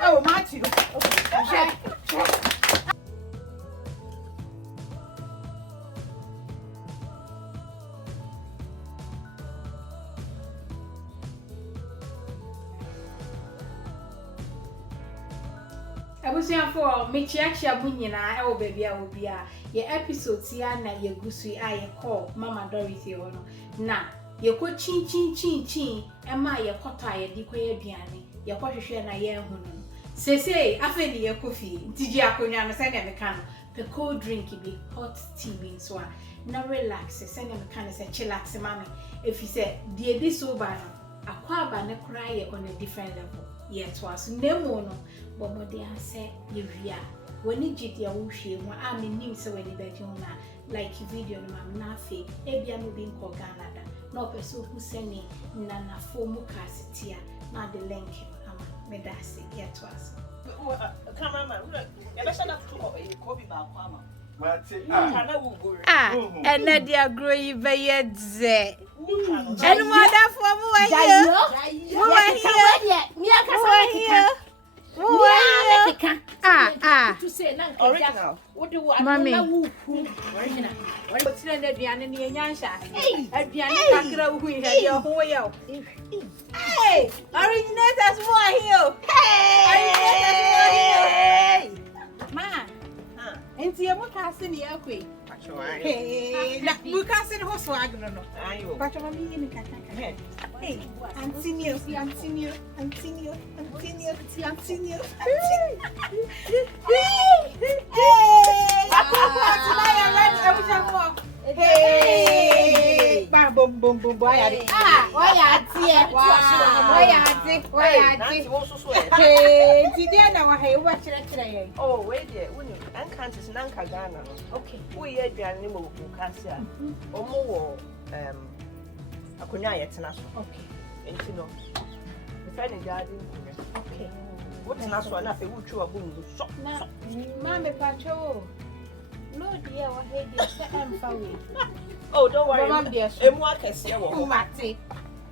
Oh, Matthew. For me, Chiachia Bunyan, I will be a your episodes here na ye gusui a ye call Mama Dorothy-Fun. Na ye ko chin ema ye kota ye di koye aduane ye kwahwehwe na ye hu no. Sese afeni ye kofi ntiji akonya no se na me kan the cold drink bi hot tea bi so na relax se na me kan se chillax mama if you say die di so ba no akwa ba ne kura ye on a different level ye twas nemo no bomode ase ye wia woni jidi ya wuhwe mu a me nim se wani ba na like video no mam na afi ebia no bi nko Ghana da na opeso hu sene na na fomu kasetia na the link ama me da se ye twas cameraman look ya be shana to ko bi ba kwa ama and Nadia grow you be yet ze and mother for mu here to say original what do I mommy original what what's in the Diana near Yansha Adriana Accra who had your whole hey originators more here hey man and see what has in the aquay hey we can't send horse wagon no but I'm in the hey continue hey boom boy why hey today na wa hey what chire oh wait there when you can't is nanka Ghana okay we ye aduane mo kasi a omo wo akonya yetena so okay enti no the friend garden okay what na so na fe wutwa bungu so ma me pacho no dear wa hey dear say am fa we oh don't worry emu akese wo mate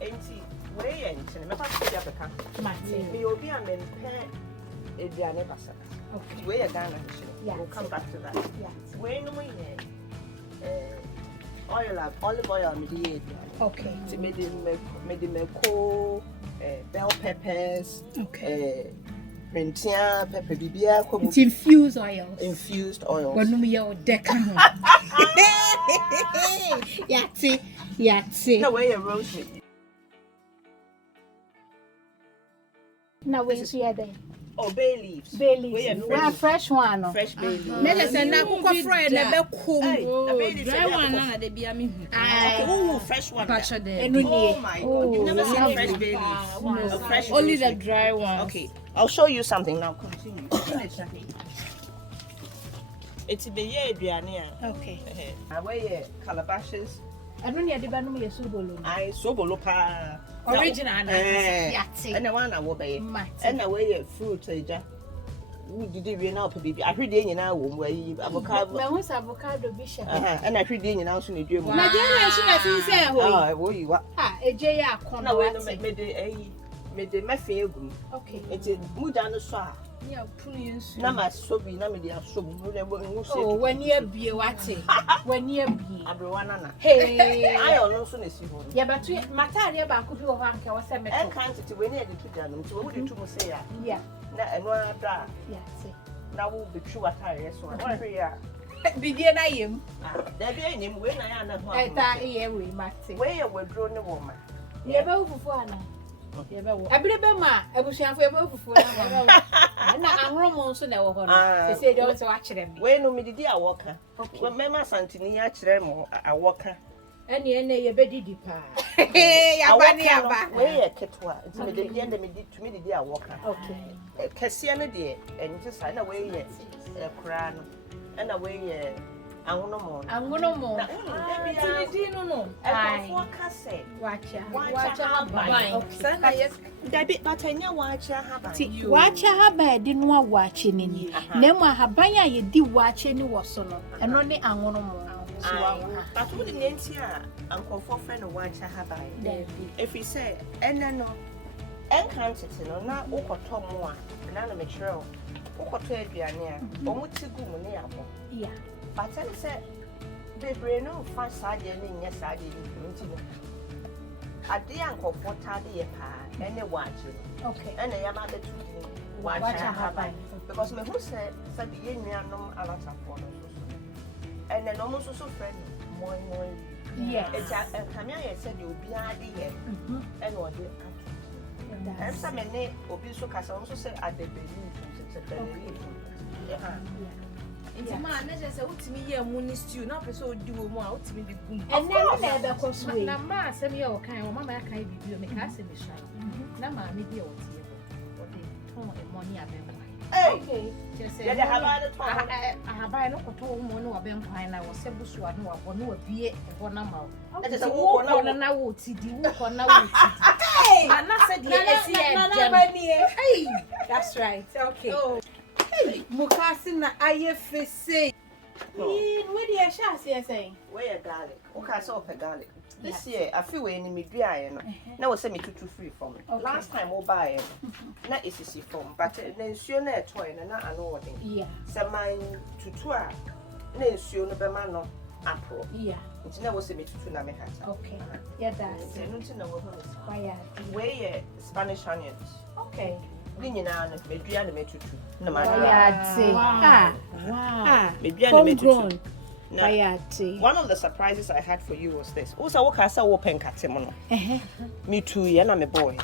enti we ye enti me pa se dia beka mate me obi a me pe aduane basa okay we ye Ghana we'll come back to that yeah we no me olive oil me okay to me the mako bell peppers okay rentia pepper bibia ko it's infused oils when we are deca yati no way rosemary now we see there oh bay leaves fresh one no fresh bay leaves me say na kuko fry na be kum dry one na dey bia me oh fresh one oh my god you never seen fresh bay leaves fresh only the dry one okay I'll show you something now continue it's be ye aduane okay where calabashes I don't need the banum ye sobolo I sobolo pa original yati and the one I will be and the way fruit eja we did we now baby I heard nyina wo we avocado me won avocado bishop and I heard nyina so na dwemu na dey so na tin say ho wo yi wa eje ya akon na we no me de mefe egum okay eti muda no so a ya punu yensu na ma so bi na me de aso bu na ngu se oh wani abie wate wani abie abrewa nana hey ayo no so na si ho ya batu matare ba ko bi wo hanka wo se meto en kan tete we na de tu da no nti wo de tu mo se ya ya na eno ada ya se na wo betru watare so wo hwe ya bidie na yem da bi enyim we na ya na ho eta ye we mate we ye wadro ne wo ma ye ba ufufu ana ye ba wo abirebe ma abusuafo ye ba ufufu na na anromo nso na wo ho no se se de o se wa kire me we no me didi awoka we mema santini ya kire mo awoka ene ye bedidi pa ya ba ne ya ba we ye ketwa nti me de ende me didi awoka okay kese ne de enti sa na we ye kura no na we ye angono mo na ti no ai wacha haba sana yes dabi batanya wacha haba ti wacha haba de no wache ni na mu haban a ye di wache ni wo so no eno ne angono mo But who didn't enter Uncle for friend or watch a habai? If he say, and then no, and can't sit in not Oko Tom more, and I'm a sure. Oko to Adriania, or what to go near. Yeah. But then said, they bring no fast side and yes, I didn't. A dear Uncle for Taddy a pa, and a watch. Okay. And I am at the watch a habai. Because my who said, the yen no a lot of and then almost also friend more. Yeah. It's a Camilla said you'll be idea and what you and some men Obiso Casa also said at the baby. It's a man, as I said to me, a moon is stew, not so do more out to me the good. And then never comes with Nama, send me your kind of mamma can be make us in the shadow. Nama, maybe or money at them. Okay. Just say, I have I not told one or Ben Pine. I was able to know or no beer or number. That is a walk on an hour to the walk on now. Hey, I'm not said hey, that's right. Okay. Hey, Mukasina, I say. Where do you say? Where garlic? Okay, so garlic. This year, I feel when me dry now was send me to free from it. Last time we'll buy it. Not easy from, but then sure net toy and not an order. Yeah. Some mine to tour. Then sure no bemano apple. Yeah. It's never send me to Namekata. Okay. Yeah, that's where Spanish onions. Okay. Maybe Homegrown. One of the surprises I had for you was this. Also, what I saw open catimono. Me too, and I'm a boy.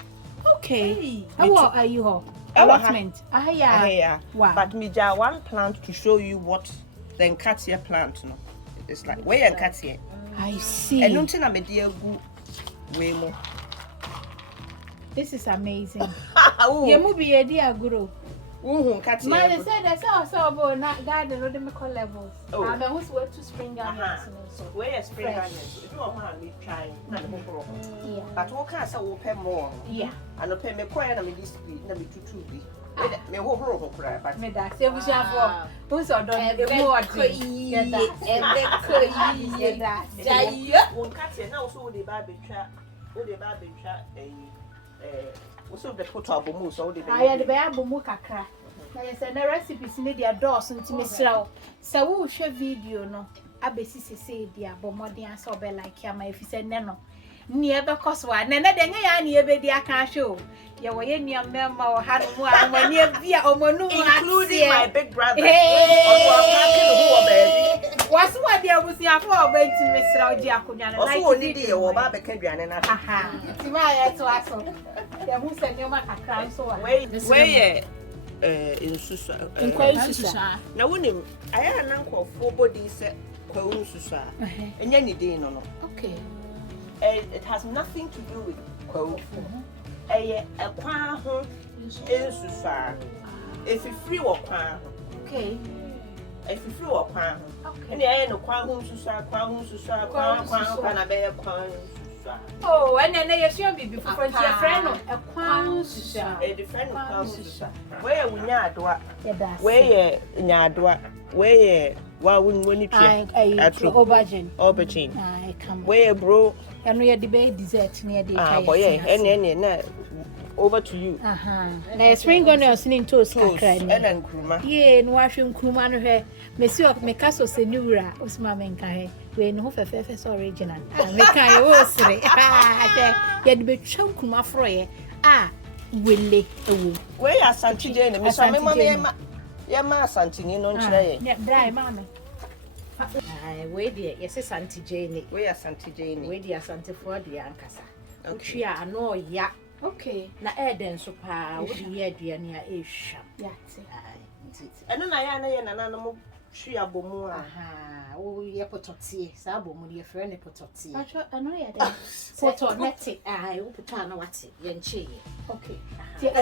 Okay. How are you? Allotment. Yeah. Wow. But me just one plant to show you what the Nkatia plant. No, it's like where Nkatia. I see. And nothing I'm a dear good way more. This is amazing. You move be a dear guru. Man said that's also about not garden or the MAKOLA levels. I mean, who's where to spring onions? Where spring onions? You don't want me trying. Yeah. But what can I say? We'll pay more. Yeah. And pay me quite a this week. Let me to be. Me whole cry. But me that say we shall for who's or done the more. One cat now so the baby trap. Oh, the baby trap. What's the potable moose? I had the baby mook Accra. I said, the recipes need their doors into Miss Row. So, we'll share video. No, I basically say, dear, but more than so be like Yama if you said no. Near the cost one, and then I near baby I can't show. You were in your member or had one near via or Monu, including my big brother. What's what there was your four went to Miss Row Diaconia? Also, Lydia or Baba Kendrian and aha. It's my to us. Who said you might have cried so way. In Susa. Now, when I had an uncle for body set Susa, and any day no. Okay. It has nothing to do with quo. A quaho in Susa. If you free or quaho. Okay. If you free or quaho. Okay. And the end of quaho Susa, quaho, and a bear quaho. Oh, and then they assume me before your friend of a quaho, a defend of quaho. Where we Adwoa? Where Adwoa? Where when you try aubergine. I come where bro. And we are debate dessert near the and over to you. Now spring on your singing toast and Kruma. Yea, and washing Kruma hair. Monsieur Mecaso Senura, was Mamma Kai, when Hofefes original. Mecca was say, yet be Chokuma Froye. Willie, where are Santi Jane, Miss Mamma? Yama Santi, no tray. Yet, die, mamma. Where dear, yes, Santi Jane. Where are Santi Jane? Where dear Santi for the Ancassa. Okay, I know ya. Okay, na Eden so pa, would you dear near Asia? Yeah, and then I am an animal. She a bomu. Oh, ye pototi, Sabo, your friend pototi. I know ya then. Set on net, I will put on what's it, Yenchi. Okay. There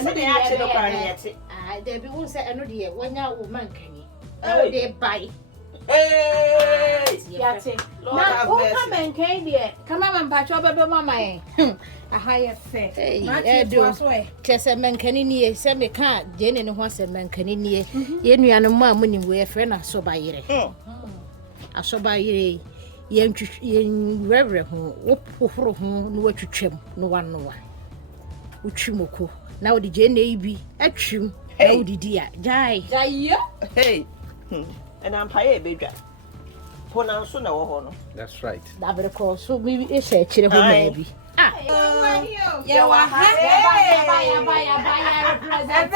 be one say, I know dear, when your woman can ye. Oh, they buy. Hey, Yati. Now, come and Candy. Come on, patch over Mamma. A higher fair. I do. Tess a man can in here, send me car, Jane and once a man can in here. Yen and a mum when you wear friend, I saw by ye. I saw by ye. yen reverend ho woforo ho no watwetwam no wanoa utwimoko na odi je na ibi atwim na odi dia jai hey and I'm pay bedwa pona so na wo ho no That's right. da bere ko so bi e she kire ho na bi ya wa ha ya represent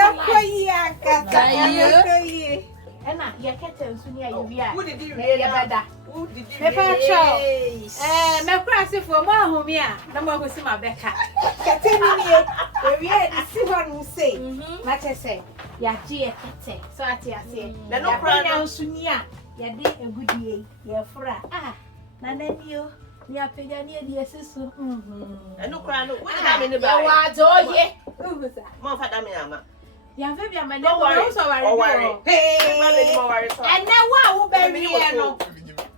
ena ya keten so ni ayia who did you really bada who did you Pepper chow. Me kura se for mo ahumi a na mo akosi ma beka. Kete ni nie. We e si ho no say. Na chese ya ji e kete. So ati ase. Na no kura na nsu ni a ya de egudie ye fura. Na nanio ni apega ni e di esesu. no kura no what did I mean Ya wa doye. Mo fa da me ama Ya ve bia me no worry so worry. Hey mo worry so And now wa wo bury e no.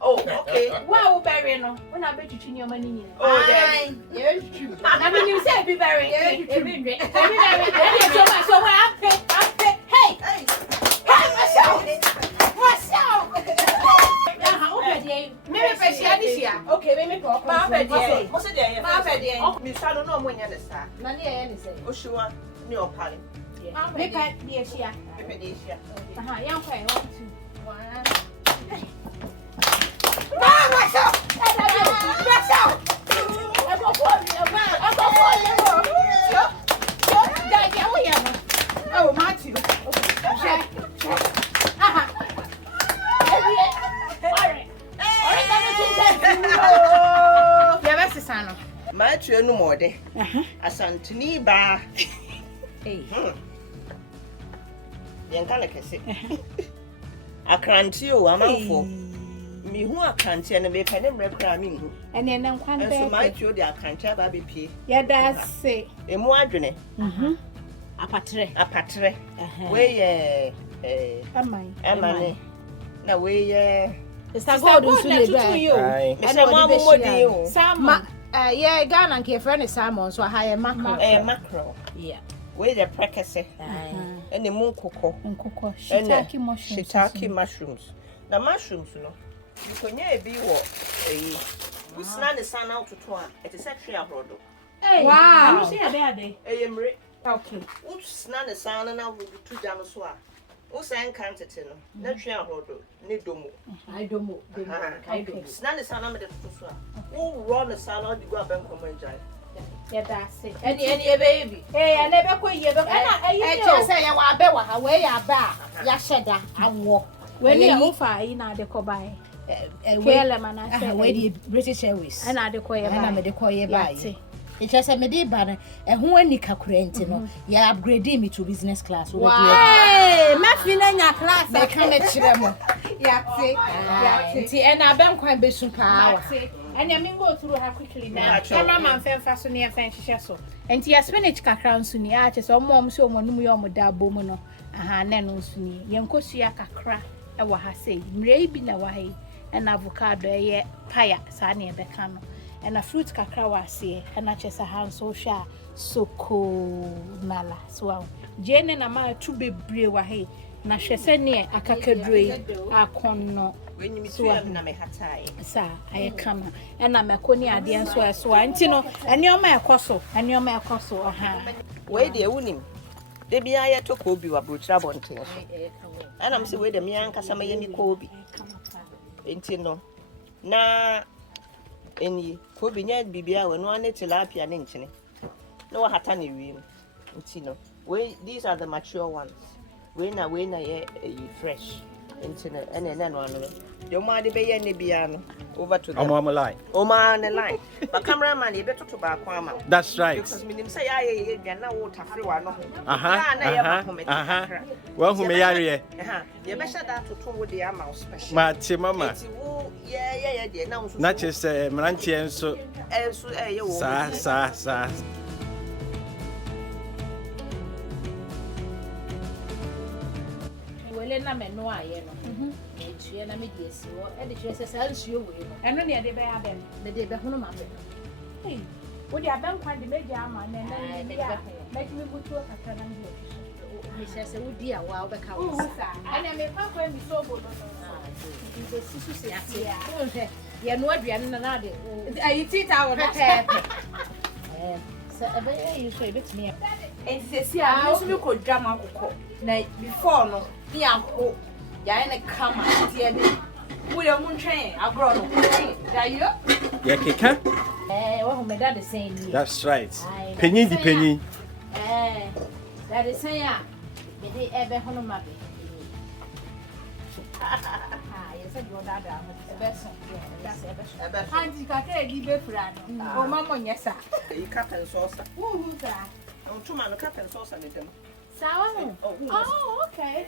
oh okay Wow, bury no. When I bet you your money. oh yeah yes true I mean, you say be bury. So what I pay. Hey, what's up? Maybe this year. Okay, maybe for my birthday. mo se dey My birthday. mi sa no no mo nya de sa na ne ye ni say o shiwa ni o pale Make I be a share. me dey share Young boy, 1, 2. Oh, Matthew. my trio no more de asantini ba yen kana kese akranti o amanfo mi hu akranti na me pene mre kra mi hu And then I'm quite so my trio de akranti aba be pie yeah, that's it. emu adwene apatre we ye amane na we ye Sister God nso le ba Aye. me say mo modi o Sama. yeah Ghana nke friend Simon so ha ye macro macro yeah we the prekese ene mu nkoko Nkoko. Shiitake mushrooms. The mushrooms, no. You can be what? We snap the sun out to toa. It is actually a brodo. Wow. You see a day. Okay. Who snap the sun and I will be 2 jamaswa. Who sang counted in no tree a brodo, ne domo. I don't know Snap the sun under the tuswa. Who run the salad to go up and come and jive. Yeah, that's it. any baby Hey, I never quit you. But I just say ya wa be wa ha we ya ba ya sheda awo when you offer in the Kobai. KILLEEN man, I say, we the British Airways and I declare na me de koye ba yi e chese me de ba na ho ani kakura enti no ya upgrade me to business class we hey, me feel class. me ka me kire mo Yeah, enti e na be nkwan be su pa and I mean go through her quickly now. Cameraman fan faso near fan so. And tia spinach kakra nso ni a chese omom so omonum ye omodabo mu no. Aha na no nso ni. Yenko sua kakra e wa ha sei. Mrei bi na wa hai. And avocado ye paya sa na e beka no. And a fruit kakra wa se. And a chese ha nso hwa soko nala. So jene na ma tu bebre wa hai. Na hwese ne akakadroi akonno. When you meet na me hatai. Sa I come and I'm a coni adian so as one tino and your my akoso aha Where the unim. They be I took Kobe wa brutra bonte. And I'm say where the mianka sama yemi Kobe. Intino. Na any Kobe nya bibia when one tilapia nchine. No hatani rim. Intino. These are the mature ones. When I fresh. Internet and then one. Your money be any piano over to the line. On the line. But cameraman, you better to back one. That's right. Because me say I now water free one. Well, who may I? You better that to two with the amount special. Mati mama. Yeah, now. Not just Maranti and so. Sa. na me no aye no etua na me die si wo e de twa se sa nsuo we no eno ne de be ya be me de be hono ma be hey wo de aban kwan de meja ama na na me ya me butu kakra na ndi me se wo di a wa wo be ka wo sa ana me pa kwa mi so bo no de sisu se ya ye no aduane na de Ayi tita wo no. So ebe you so bit me. And see, I also be called drama cook. Now, before no, me and ho, ya in a camera, dear me. We are moon train, I grow no train. That you? Yeah, keka? Well, my dad is saying, That's right. Penny di penny. That is saying, me ebe hono mabe. You said your dad, the best. Auntie kake di be fra no. O mama nyesa. You captain sauce. Who that? I'm too man captain sauce and them. Sawa. Oh, okay.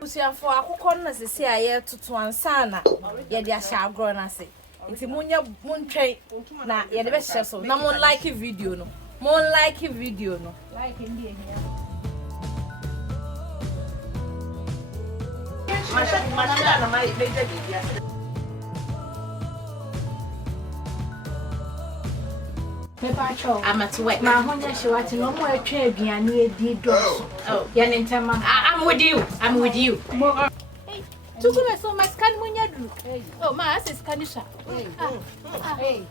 Busiafo akokɔ no sese a ye tutu ansa na ye de ahya agro na se. Nti munya muntwɛn na ye de be hyɛ so. Na mon like video no. Mon like video no. Like ndi ehia. Masha na my major media. Pepa cho. I'm at work. Ma honya hwewati no mo atwa aduane edi doso. Oh. Ya ne ntama. I'm with you. I'm with you. Hey, tukume so my scan munya dru. Oh, ma as scan sha. Hey. Hey.